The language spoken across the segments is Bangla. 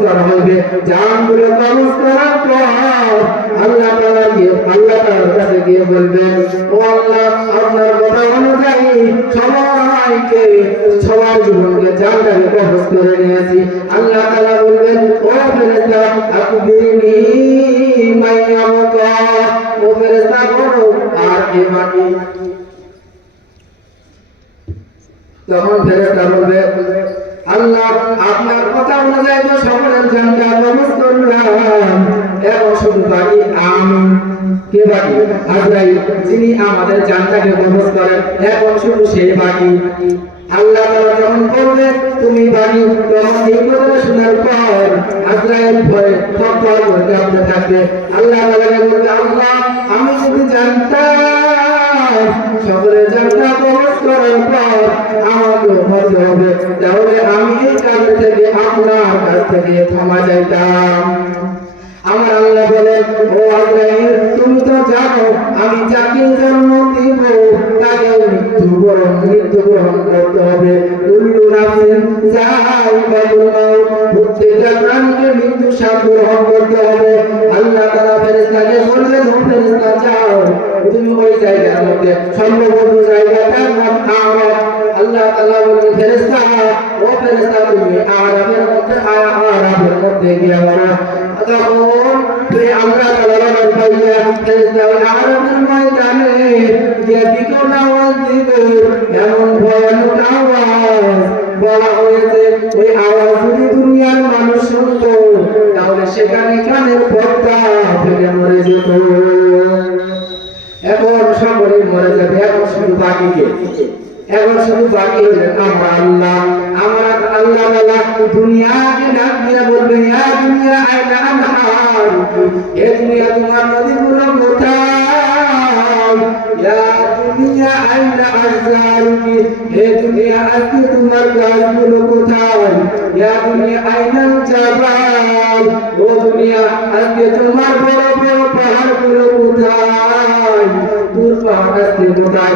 করা হবে। করার জীবনকে জানটাকে কবজ করে নিয়েছি আল্লাহ তাআলা বলবেন, ও ফেরেশতা, আকবিরনি মাইয়ামকা ও ফেরেশতা বলো আর কে বাকি তখন ফেরেশতা বলবে আল্লাহ, আপনার কথা অনুযায়ী সকলের জানটা কবজ করলাম এখন শুধু বাকি? আল্লাহ তাআলা যখন বলবে, তুমি বাকি, তখন এই কথা শোনার পর আজরাইল ভয়ে থরথর থাকবে। আল্লাহ তাআলা বলবে, আল্লাহ, আমি যদি জানতাম জানতা কবজ করার পর আমাকে মরতে হবে। তাহলে আমি এই থেকে? আপনার কাছ থেকে? ক্ষমা চাইতাম। আমার আল্লাহ বলেন, ও আজরাইল তুমি তো জানো, আমি যাকে জন্ম দিব, তাকে মৃত্যু বরণ, মৃত্যু গ্রহণ করতে হবে। কুল্লু নাফসিন যায়িকাতুল মাউত প্রত্যেকটা প্রাণীকে মৃত্যু স্বাদ গ্রহণ করতে হবে। আল্লাহ তাআলা ফেরেশতাকে বললেন, ও যাও। তুমি ওই জায়গার মধ্যে সর্বপ্রথম জায়গাটার নাম আমার আল্লাহ তাআলা বলেন, ফেরেশতা, ও ফেরেশতা, তুমি আরামের মধ্যে আরামের মধ্যে সকলে মরে যাবে, এখন শুধু বাকি কে? এখন শুধু বাকি হলেন আমার আল্লাহ আমার আল্লাহ ইয়া দুনিয়া আইনা আনহার এ দুনিয়া ইয়া দুনিয়া আইনা আজজারুকি হে দুনিয়া, আজকে তোমার গাছগুলো কোথায়? ইয়া দুনিয়া জাবাল। ও দুনিয়া, আজকে তোমার বড় বড় পাহাড়গুলো কোথায় দূর পাহাড় আজকে কোথায়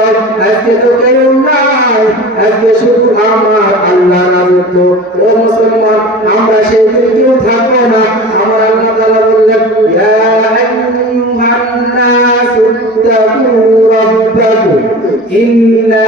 আজকে তো কেউ নাই। আজকে শুধু আমার আল্লাহ রাজত্ব ও মুসলমান, আমরা সেই দিন কেউ থাকব না। আমার আল্লাহ তাআলা বললেন ইন্না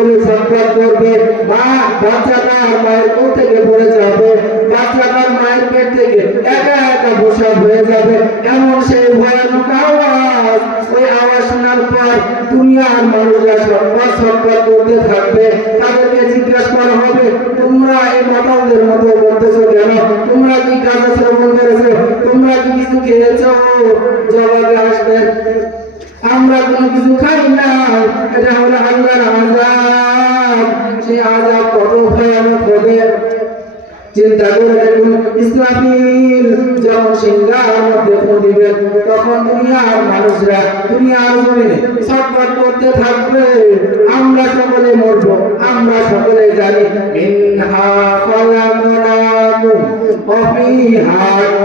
সকলে সৎকার করবে মা বাচ্চাটা মায়ের কোল থেকে পড়ে যাবে। বাচ্চাটার মায়ের পেট থেকে একা একা প্রসাব হয়ে যাবে। এমন সেই ভয়ানক আওয়াজ, ওই আওয়াজ শোনার পর দুনিয়ার মানুষরা সৎকার সৎকার করতে থাকবে। তাদেরকে জিজ্ঞাসা করা হবে, তোমরা এই মাতালদের মতো করতেছো কেন? তোমরা কি কাজ শ্রবণ করেছ? তোমরা কি কিছু খেয়েছো? জবাবে আসবেন আমরা কোনো কিছু খাই না। এটা হলো আল্লাহর আযাব। সেই আযাব কত ভয়ানক হবে? চিন্তা করে দেখুন ইসলামীর যখন সিংহার মধ্যে দিবেন তখন দুনিয়ার মানুষরা দুনিয়ার জমিনে সটপট করতে থাকবে। আমরা সকলে মরব, আমরা সকলে জানি, মিনহা খলাকনাকুম ওয়া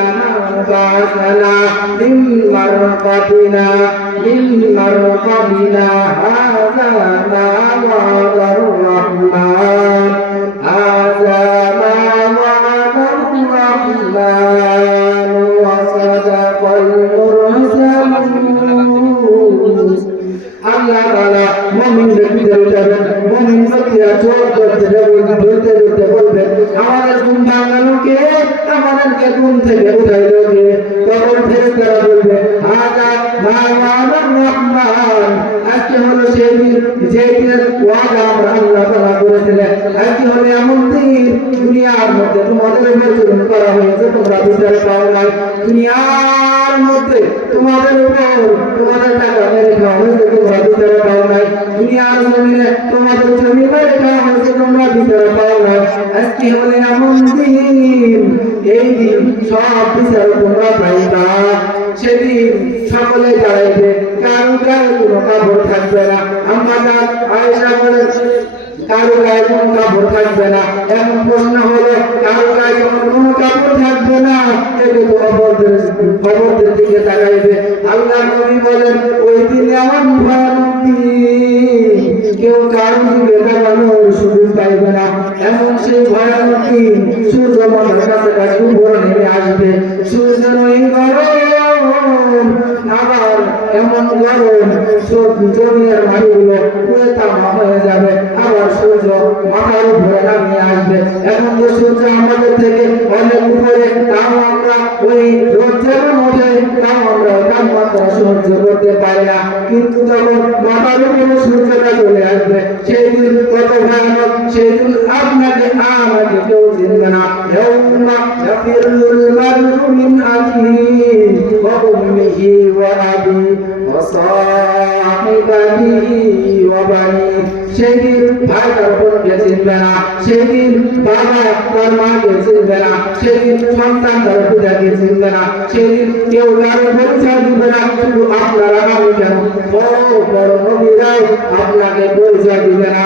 يا ويلنا بعثنا من مرقدنا من مرقدنا هذا ما وعد الرحمن هذا ما وعد الرحمن وصدق المرسلون আল্লাহ তাআলা মুমিনদের ভিতরে উঠাবেন মুমিন ব্যক্তিরা চোখ করতে বলবেন ধরতে ধরতে বলবেন আমাদের ঘুম ভাঙানো কে আমাদেরকে ঘুম থেকে উঠাইলো রহমান। আজকে হলো সেই দিন যে দিনের ওয়াদা আমরা আল্লাহ তাআলা করেছিলেন। আজকে হলো এমন দিন, দুনিয়ার মধ্যে তোমাদের উপর জুলুম করা হয়েছে, তোমরা বিচার পাও নাই। দুনিয়ার মধ্যে তোমাদের উপর তোমাদের টাকা মেরে খাওয়া হয়েছে, তোমরা বিচার পাও নাই। দুনিয়ার জমিনে তোমাদের জমি মেরে খাওয়া হয়েছে, তোমরা বিচার পাও নাই। আজকে হলো এমন দিন, এই দিন সব বিচার তোমরা পাইবা। সেদিন সকলে দাঁড়াইবে কারও গায়ে কোনো কাপড় থাকবে না। আমরা আয়সা বলে, কারও গায়ে কোনো কাপড় থাকবে না। এমন প্রশ্ন হলো, কারও গায়ে কোনো কাপড় থাকবে না? এগুলো তো অপরদের অপরদের দিকে তাকাইবে। আল্লাহ নবী বলেন, ওই দিন এমন ভয়ানক কেউ কারও দিকে তাকানোর সুযোগ পাইবে না। এমন সেই ভয়ানক দিন, সূর্য মাথার কাছাকাছি উপরে নেমে আসবে। সূর্য ওই গরম এমন গরম জমির মাটিগুলো পুরো তামা হয়ে যাবে আবার সূর্য মাথার উপরে নামিয়ে আসবে এখন যে সূর্য আমাদের থেকে অনেক উপরে তাও আমরা ওই রোদ যেমন ওঠে তাও আমরা তাপমাত্রা সহ্য করতে পারি না কিন্তু যখন মাথার উপরে সূর্যটা চলে আসবে সেই দিন কত ভয়ানক সেই দিন আপনাকে আমাকে কেউ চিনবে না يوم يفر المرء من أخيه وأمه وأبيه وصاحبته وبنيه সেদিন ভাই তার বোনকে চিনবে না সেদিন বাবা তার মাকে চিনবে না সেদিন সন্তান তার পূজাকে চিনবে না সেদিন কেউ কারো পরিচয় দিবে না শুধু আপনারা আমি কেন বড় বড় নবীরাই আপনাকে পরিচয় দিবে না।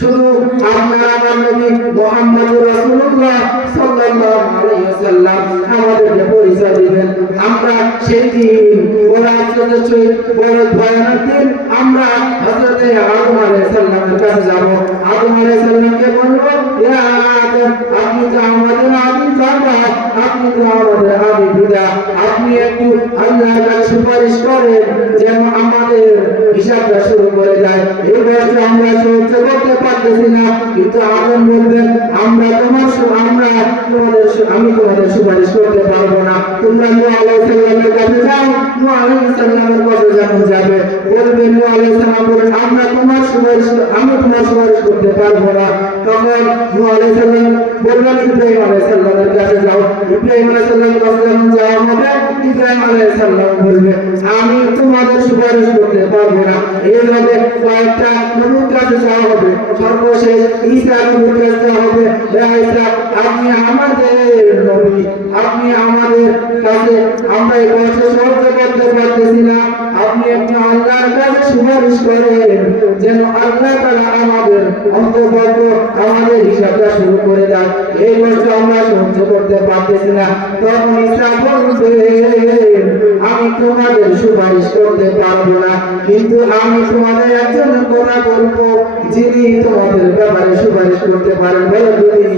শুধু আপনার আমার নবী মুহাম্মদ রাসূলুল্লাহ সাল্লাল্লাহু আলাইহি ওয়াসাল্লাম আমাদেরকে পরিচয় দিবেন। আমরা সেই দিন বড় আশ্চর্যের বড় ভয়ানক দিন আমরা হযরতে আদম আলাইহিস সালামের কাছে যাব। আদম আলাইহিস সালামকে বলব ইয়া আদম, আপনি তো আমাদের আদি বাবা আপনি তো আমাদের আদি পিতা আপনি একটু আল্লাহর কাছে সুপারিশ করেন যেন আমাদের হিসাবটা শুরু করে যায় এই কষ্ট আমরা সহ্য করতে পারতেছি না। কিন্তু আদম বলবেন আমরা তোমার আমরা তোমাদের আমি তোমাদের সুপারিশ করতে পারব না। তোমরা নূহ আলাইহিস সালামের কাছে যাও নূহ আলাইহিস সালামের কাছে যখন যাবে বলবে নূহ আলাইহিস সালাম বলেন আমরা তোমার সুপারিশ আমি তোমার সুপারিশ করতে পারব না তখন নূহ আলাইহিস সালাম বলবেন ইব্রাহিম আলাইহিস সালামের কাছে যাও ইব্রাহিম বলবে আমি তোমাদের সুপারিশ করতে পারব না। এইভাবে কয়েকটা নবীর কাছে যাওয়া হবে সর্বশেষ ঈসা হবে আপনি আমাদের আপনি আমাদের কাছে আমরা এই সহ্য করতে পারতেছি না, আপনি একটু আল্লাহর কাছে সুপারিশ করেন, যেন আল্লাহ তাআলা আমাদের অন্তর্গত আমাদের হিসাবটা শুরু করে দেয় এই কষ্ট আমরা সহ্য করতে পারতেছি না। তখন ঈসা বলবেন আমি তোমাদের সুপারিশ করতে পারব না, কিন্তু আমি তোমাদের একজন কথা বলব যিনি তোমাদের ব্যাপারে সুপারিশ করতে পারেন। বলো তিনি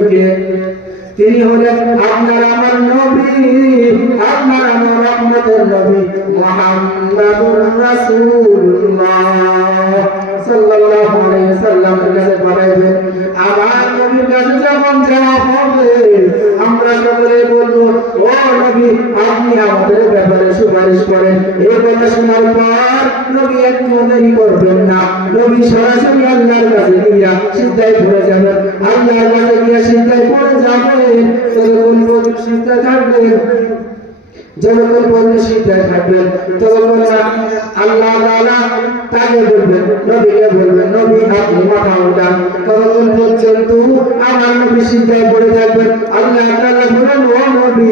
তিনি হলেন আপনার আমার নবী, আপনার আমার রহমতের নবী মুহাম্মাদুর রাসূলুল্লাহ। সাল্লাল্লাহু আলাইহি সাল্লামের কাছে পাঠাইবেন। আমার নবীর কাছে যখন যাওয়া হবে, আমরা সকলে ও নবী, আপনি আমাদের ব্যাপারে সুপারিশ করেন। এই কথা শোনার পর নবী একটু দেরি করবেন না। নবী সরাসরি আল্লাহর কাছে গিয়া সিদ্ধায় পড়ে যাবেন। আল্লাহর কাছে গিয়া সিদ্ধায় পড়ে যাবেন ততক্ষণ পর্যন্ত সিদ্ধায় থাকবেন যতক্ষণ পর্যন্ত সিদ্ধায় থাকবেন ততক্ষণ না আল্লাহ তাকে বলবেন নবীকে বলবেন নবী, আপনি মাথা উঠান ততক্ষণ পর্যন্ত আমার নবী সিদ্ধায় পড়ে থাকবেন। আল্লাহ তাআলা বলেন, ও নবী,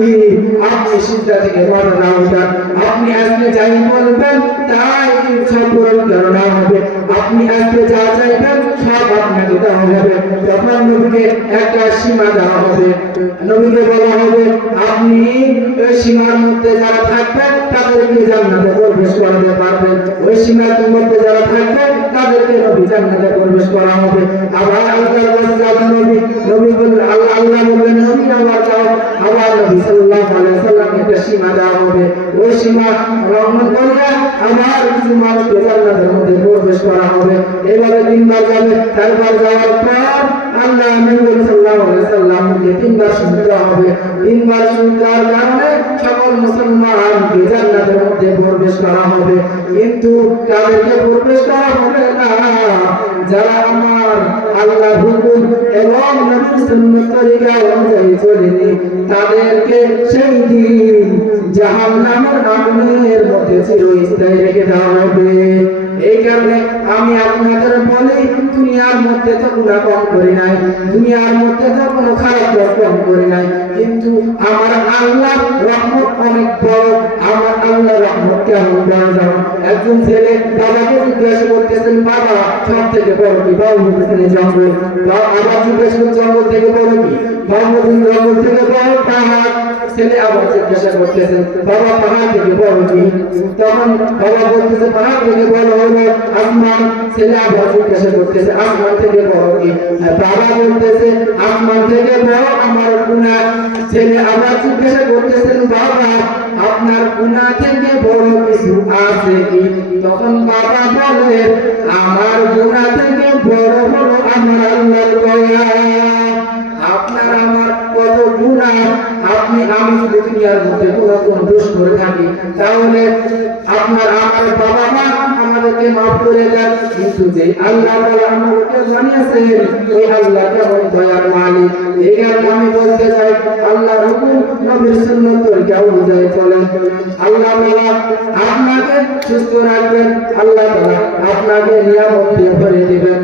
আপনি সিদ্ধা থেকে মাথা উঠান আপনি আজকে যাই বলবেন, তাই সব পূরণ করা হবে। আপনি আজকে যা চাইবেন, সব আপনাকে দেওয়া হবে। তখন নবীকে একটা সীমা দেওয়া হবে। নবীকে বলা হবে, আপনি সীমার মধ্যে যারা থাকবেন, তাদেরকে জান্নাতে প্রবেশ করাতে পারবেন। ওই সীমার মধ্যে যারা থাকবেন, তাদেরকে নবী জান্নাতে প্রবেশ করা হবে। আবার আল্লাহর কাছে যাবেন নবী নবী বললেন, আল্লাহ আল্লাহ বললেন, নবী আবার যাও আবার নবী সাল্লাল্লাহু আলাইহি সাল্লাম একটা সীমা দেওয়া হবে। ওই সীমা রহমত করলে আবার কিছু জান্নাতের মধ্যে প্রবেশ করা হবে। এভাবে তিনবার যাবে, চারবার যাওয়ার পর আল্লাহ নবী সাল্লাল্লাহু সাল্লামকে তিনবার শুনতে হবে। তিনবার শুনবার কারণে সকল মুসলমানকে জান্নাতের মধ্যে প্রবেশ করা হবে। কিন্তু তাদেরকে প্রবেশ করা হবে না। যারা আমার আল্লাহ হুকুম এবং নবীর সুন্নাত তরিকা অনুযায়ী চলেনি, তাদেরকে সেই দিন জাহান্নামের আগুনের মধ্যে চিরস্থায়ী রেখে দেওয়া হবে। এই কারণে আমি আপনাদের বলি দুনিয়ার মধ্যে তো গুণা কম করি নাই। দুনিয়ার মধ্যে তো কোনো খারাপ কম করি নাই। কিন্তু আমার আল্লাহ রহমত অনেক বড়। আমার আল্লাহ রহমত কেমন বড় যাও একজন ছেলে বাবাকে জিজ্ঞাসা করতেছেন, বাবা, সব থেকে বড় কি? বাবা বলতেছেন জঙ্গল। আবার জিজ্ঞাসা করছেন জঙ্গল থেকে বড় কি? বাবা জঙ্গল থেকে বড় পাহাড়। ছেলে আবার জিজ্ঞাসা করতেছেন, বাবা, পাহাড় থেকে বড় কি তখন বাবা বলতেছে, পাহাড় থেকে বড় হলো আসমান, ছেলে আবার জিজ্ঞাসা করতেছে, আসমান থেকে বড় কি বাবা বলতেছে, আসমান থেকে বড় আমার গুণা। ছেলে আবার জিজ্ঞাসা করতেছেন বাবা, আপনার গুণা থেকে বড় কিছু আছে কি? তখন বাবা বলে, আমার গুণা থেকে বড় হলো আমার আল্লাহর দয়া আপনার আমার কত গুণা আপনি আমি যদি দুনিয়ার মধ্যে কোনো দোষ করে থাকি। তাহলে আপনার আমার বাবা মা আমাদেরকে মাফ করে দেন। কিন্তু যে আল্লাহ আমাদেরকে বানিয়েছেন ওই আল্লাহ, কেমন দয়ার মালিক? এই কারণে আমি বলতে চাই, আল্লাহর হুকুম নবীর সুন্নাত তরিকা চলেন আল্লাহ তাআলা আপনাকে সুস্থ রাখবেন, আল্লাহ আপনাকে নিয়ামত দিয়ে ভরে দিবেন।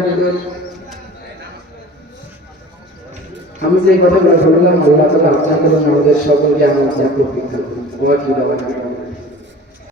আমি যে কথাগুলো বললাম আল্লাহ তালা আপনাকে এবং আমাদের সকলকে আমার জাতীয় বিখ্যাত ওয়া কি দাওয়া